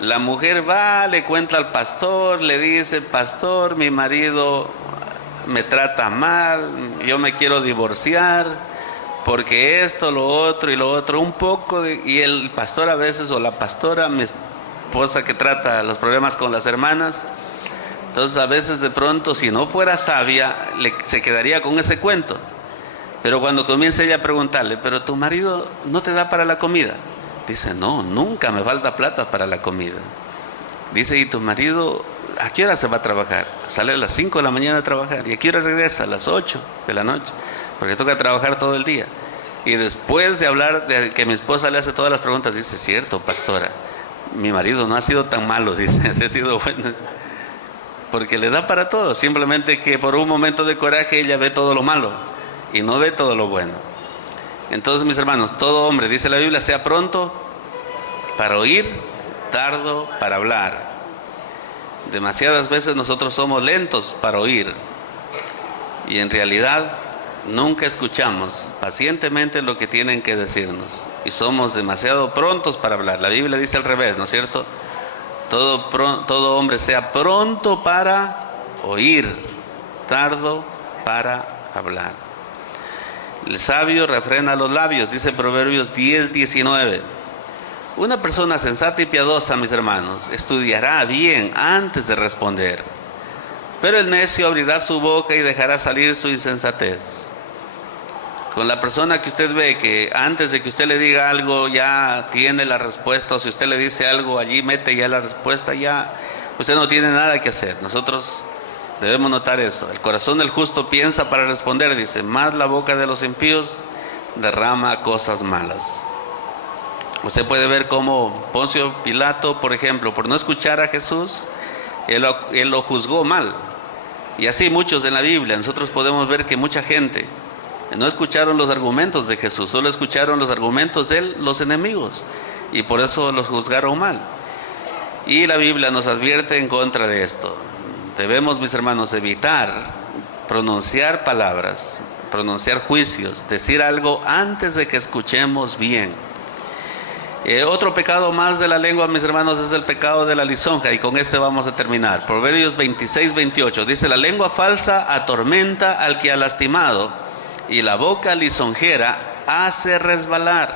La mujer va, le cuenta al pastor, le dice: pastor, mi marido me trata mal, yo me quiero divorciar porque esto, lo otro y lo otro, un poco y el pastor a veces, o la pastora, mi esposa que trata los problemas con las hermanas, entonces a veces de pronto, si no fuera sabia, se quedaría con ese cuento. Pero cuando comienza ella a preguntarle: pero tu marido no te da para la comida. Dice: no, nunca me falta plata para la comida. Dice: ¿y tu marido a qué hora se va a trabajar? Sale a las 5 de la mañana a trabajar. ¿Y a qué hora regresa? A las 8 de la noche. Porque toca trabajar todo el día. Y después de hablar de que mi esposa le hace todas las preguntas, dice: cierto, pastora, mi marido no ha sido tan malo, dice, ha sido bueno. Porque le da para todo. Simplemente que por un momento de coraje ella ve todo lo malo y no ve todo lo bueno. Entonces, mis hermanos, todo hombre, dice la Biblia, sea pronto para oír, tardo para hablar. Demasiadas veces nosotros somos lentos para oír, y en realidad nunca escuchamos pacientemente lo que tienen que decirnos, y somos demasiado prontos para hablar. La Biblia dice al revés, ¿no es cierto? Todo hombre sea pronto para oír, tardo para hablar. El sabio refrena los labios, dice Proverbios 10:19. Una persona sensata y piadosa, mis hermanos, estudiará bien antes de responder, pero el necio abrirá su boca y dejará salir su insensatez. Con la persona que usted ve que antes de que usted le diga algo ya tiene la respuesta, o si usted le dice algo allí mete ya la respuesta, ya usted no tiene nada que hacer. Nosotros debemos notar eso. El corazón del justo piensa para responder, dice, más la boca de los impíos derrama cosas malas. Usted puede ver cómo Poncio Pilato, por ejemplo, por no escuchar a Jesús, él lo juzgó mal. Y así muchos en la Biblia. Nosotros podemos ver que mucha gente no escucharon los argumentos de Jesús, solo escucharon los argumentos de los enemigos, y por eso los juzgaron mal. Y la Biblia nos advierte en contra de esto. Debemos, mis hermanos, evitar pronunciar palabras, pronunciar juicios, decir algo antes de que escuchemos bien. Otro pecado más de la lengua, mis hermanos, es el pecado de la lisonja, y con este vamos a terminar. Proverbios 26-28 dice: la lengua falsa atormenta al que ha lastimado, y la boca lisonjera hace resbalar.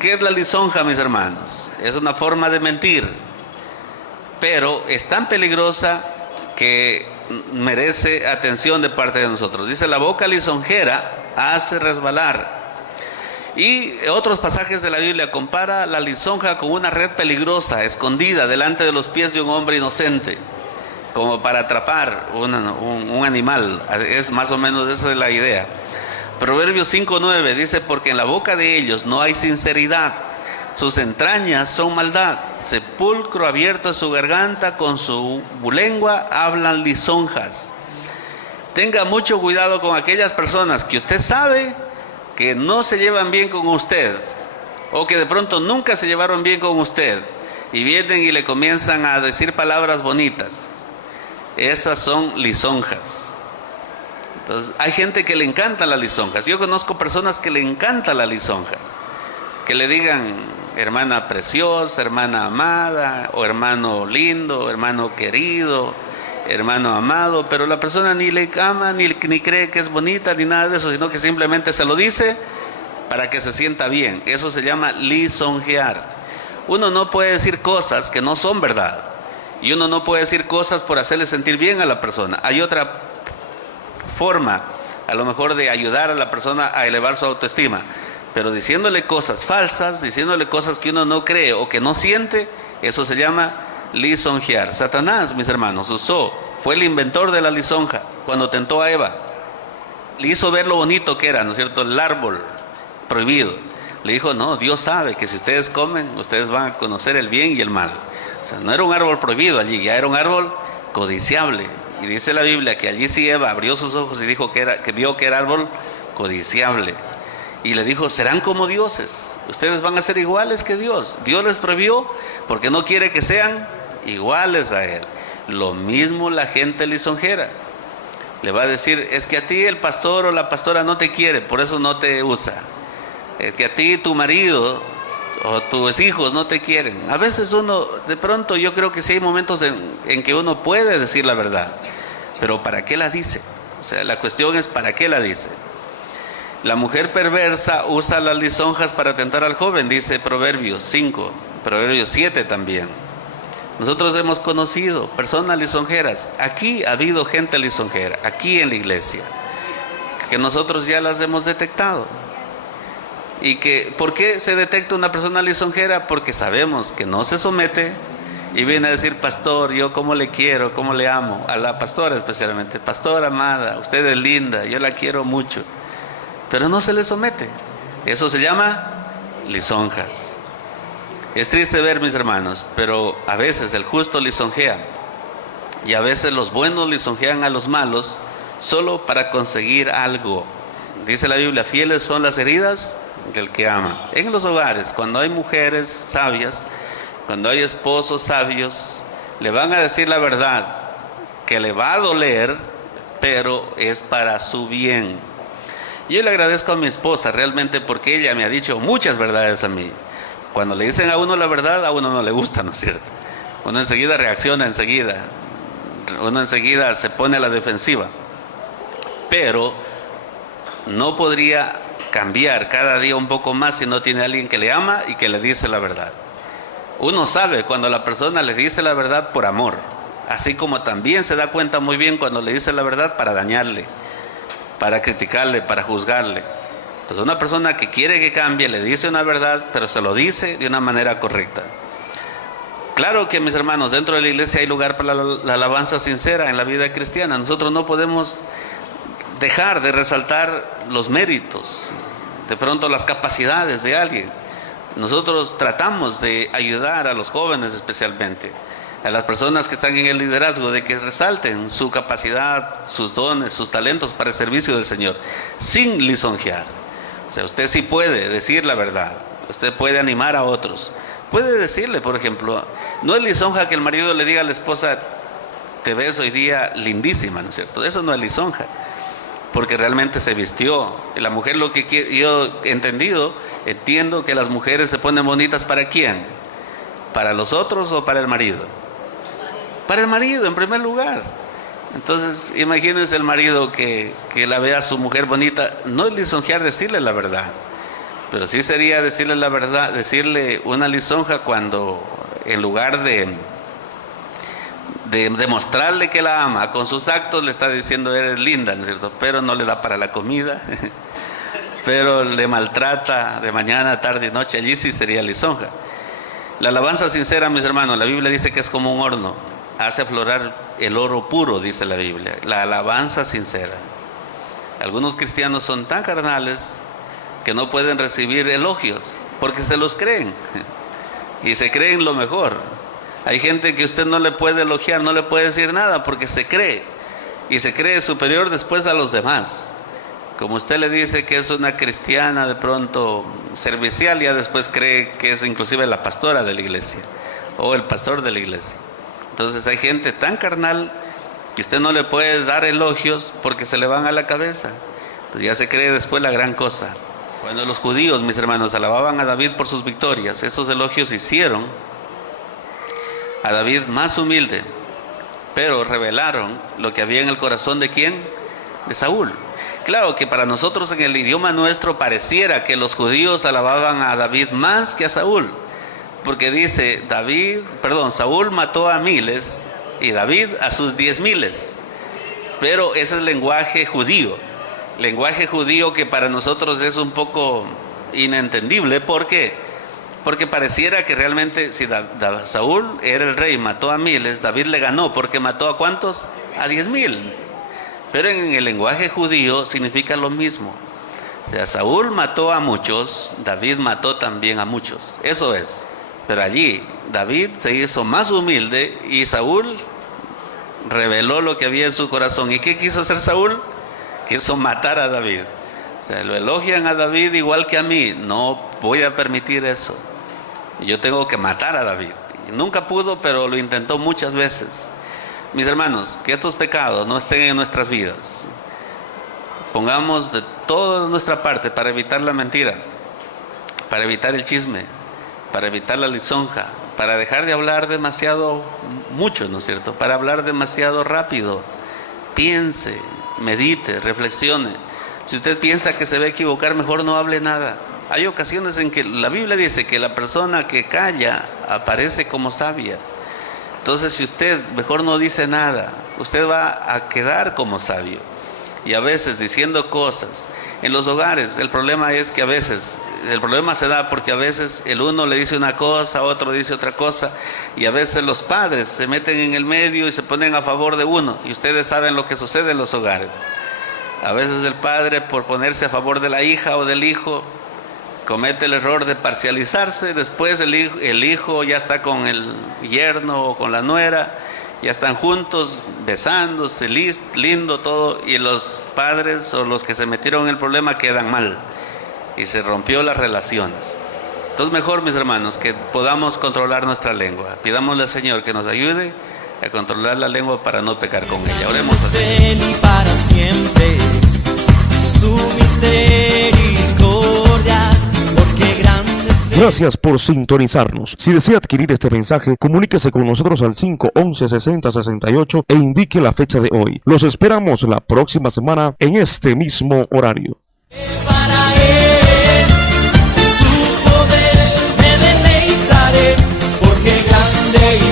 ¿Qué es la lisonja, mis hermanos? Es una forma de mentir, pero es tan peligrosa que merece atención de parte de nosotros. Dice: la boca lisonjera hace resbalar. Y otros pasajes de la Biblia compara la lisonja con una red peligrosa, escondida delante de los pies de un hombre inocente, como para atrapar un animal. Es más o menos esa es la idea. Proverbios 5:9 dice: porque en la boca de ellos no hay sinceridad, sus entrañas son maldad, sepulcro abierto es su garganta, con su lengua hablan lisonjas. Tenga mucho cuidado con aquellas personas que usted sabe que no se llevan bien con usted, o que de pronto nunca se llevaron bien con usted, y vienen y le comienzan a decir palabras bonitas. Esas son lisonjas. Entonces, hay gente que le encantan las lisonjas. Yo conozco personas que le encantan las lisonjas, que le digan hermana preciosa, hermana amada, o hermano lindo, hermano querido, hermano amado, pero la persona ni le ama, ni cree que es bonita, ni nada de eso, sino que simplemente se lo dice para que se sienta bien. Eso se llama lisonjear. Uno no puede decir cosas que no son verdad, y uno no puede decir cosas por hacerle sentir bien a la persona. Hay otra forma, a lo mejor, de ayudar a la persona a elevar su autoestima, pero diciéndole cosas falsas, diciéndole cosas que uno no cree o que no siente, eso se llama lisonjear. Satanás, mis hermanos, fue el inventor de la lisonja. Cuando tentó a Eva, le hizo ver lo bonito que era, ¿no es cierto?, el árbol prohibido. Le dijo: no, Dios sabe que si ustedes comen, ustedes van a conocer el bien y el mal. O sea, no era un árbol prohibido allí, ya era un árbol codiciable. Y dice la Biblia que allí sí Eva abrió sus ojos y dijo que vio que era árbol codiciable. Y le dijo: serán como dioses, ustedes van a ser iguales que Dios. Dios les prohibió porque no quiere que sean iguales a Él. Lo mismo la gente lisonjera. Le va a decir: es que a ti el pastor o la pastora no te quiere, por eso no te usa. Es que a ti tu marido o tus hijos no te quieren. A veces uno, de pronto, yo creo que sí hay momentos en que uno puede decir la verdad, pero ¿para qué la dice? O sea, la cuestión es ¿para qué la dice? La mujer perversa usa las lisonjas para tentar al joven, dice Proverbios 5, Proverbios 7 también. Nosotros hemos conocido personas lisonjeras. Aquí ha habido gente lisonjera, aquí en la iglesia, que nosotros ya las hemos detectado. Y que, ¿por qué se detecta una persona lisonjera? Porque sabemos que no se somete y viene a decir: pastor, yo cómo le quiero, cómo le amo, a la pastora especialmente: pastora amada, usted es linda, yo la quiero mucho. Pero no se le somete. Eso se llama lisonjas. Es triste ver, mis hermanos, pero a veces el justo lisonjea, y a veces los buenos lisonjean a los malos solo para conseguir algo. Dice la Biblia: fieles son las heridas del que ama. En los hogares, cuando hay mujeres sabias, cuando hay esposos sabios, le van a decir la verdad, que le va a doler, pero es para su bien. Yo le agradezco a mi esposa realmente, porque ella me ha dicho muchas verdades a mí. Cuando le dicen a uno la verdad, a uno no le gusta, ¿no es cierto? Uno enseguida reacciona, uno enseguida se pone a la defensiva. Pero no podría cambiar cada día un poco más si no tiene a alguien que le ama y que le dice la verdad. Uno sabe cuando la persona le dice la verdad por amor, así como también se da cuenta muy bien cuando le dice la verdad para dañarle, para criticarle, para juzgarle. Entonces una persona que quiere que cambie le dice una verdad, pero se lo dice de una manera correcta. Claro que, mis hermanos, dentro de la iglesia hay lugar para la alabanza sincera en la vida cristiana. Nosotros no podemos dejar de resaltar los méritos, de pronto las capacidades de alguien. Nosotros tratamos de ayudar a los jóvenes, especialmente a las personas que están en el liderazgo, de que resalten su capacidad, sus dones, sus talentos para el servicio del Señor, sin lisonjear. O sea, usted sí puede decir la verdad, usted puede animar a otros, puede decirle, por ejemplo, no es lisonja que el marido le diga a la esposa: te ves hoy día lindísima, ¿no es cierto? Eso no es lisonja, porque realmente se vistió. La mujer, lo que yo he entiendo que las mujeres se ponen bonitas, ¿para quién? ¿Para los otros o para el marido? Para el marido, en primer lugar. Entonces, imagínense el marido que la vea a su mujer bonita. No es lisonjear decirle la verdad, pero sí sería decirle la verdad, decirle una lisonja cuando, en lugar de demostrarle que la ama, con sus actos le está diciendo: eres linda, ¿no es cierto? Pero no le da para la comida, pero le maltrata de mañana, tarde y noche. Allí sí sería lisonja. La alabanza sincera, mis hermanos, la Biblia dice que es como un horno, hace aflorar el oro puro, dice la Biblia. La alabanza sincera. Algunos cristianos son tan carnales que no pueden recibir elogios porque se los creen y se creen lo mejor. Hay gente que usted no le puede elogiar, no le puede decir nada, porque se cree, y se cree superior después a los demás. Como usted le dice que es una cristiana de pronto servicial, ya después cree que es inclusive la pastora de la iglesia o el pastor de la iglesia. Entonces hay gente tan carnal que usted no le puede dar elogios porque se le van a la cabeza. Entonces ya se cree después la gran cosa. Cuando los judíos, mis hermanos, alababan a David por sus victorias, esos elogios hicieron a David más humilde, pero revelaron lo que había en el corazón ¿de quién? De Saúl. Claro que para nosotros en el idioma nuestro pareciera que los judíos alababan a David más que a Saúl, porque dice Saúl mató a miles y David a sus 10,000. Pero ese es el lenguaje judío que para nosotros es un poco inentendible. ¿Por qué? Porque pareciera que realmente si Saúl era el rey, mató a miles, David le ganó porque mató ¿a cuántos? A 10,000. Pero en el lenguaje judío significa lo mismo. O sea, Saúl mató a muchos, David mató también a muchos. Eso es. Pero allí David se hizo más humilde y Saúl reveló lo que había en su corazón. ¿Y qué quiso hacer Saúl? Quiso matar a David. O sea, lo elogian a David igual que a mí. No voy a permitir eso. Yo tengo que matar a David. Nunca pudo, pero lo intentó muchas veces. Mis hermanos, que estos pecados no estén en nuestras vidas. Pongamos de toda nuestra parte para evitar la mentira, para evitar el chisme, para evitar la lisonja, para dejar de hablar demasiado mucho, ¿no es cierto? Para hablar demasiado rápido. Piense, medite, reflexione. Si usted piensa que se va a equivocar, mejor no hable nada. Hay ocasiones en que la Biblia dice que la persona que calla aparece como sabia. Entonces, si usted mejor no dice nada, usted va a quedar como sabio. Y a veces diciendo cosas en los hogares, el problema es que a veces, el problema se da porque a veces el uno le dice una cosa, otro dice otra cosa, y a veces los padres se meten en el medio y se ponen a favor de uno, y ustedes saben lo que sucede en los hogares. A veces el padre, por ponerse a favor de la hija o del hijo, comete el error de parcializarse. Después el hijo ya está con el yerno o con la nuera, ya están juntos, besándose, lindo todo, y los padres o los que se metieron en el problema quedan mal y se rompió las relaciones. Entonces mejor, mis hermanos, que podamos controlar nuestra lengua. Pidámosle al Señor que nos ayude a controlar la lengua para no pecar con ella. Oremos así. Para siempre su misericordia. Gracias por sintonizarnos. Si desea adquirir este mensaje, comuníquese con nosotros al 511-6068 e indique la fecha de hoy. Los esperamos la próxima semana en este mismo horario. Para él, su poder me deleitaré. alegría.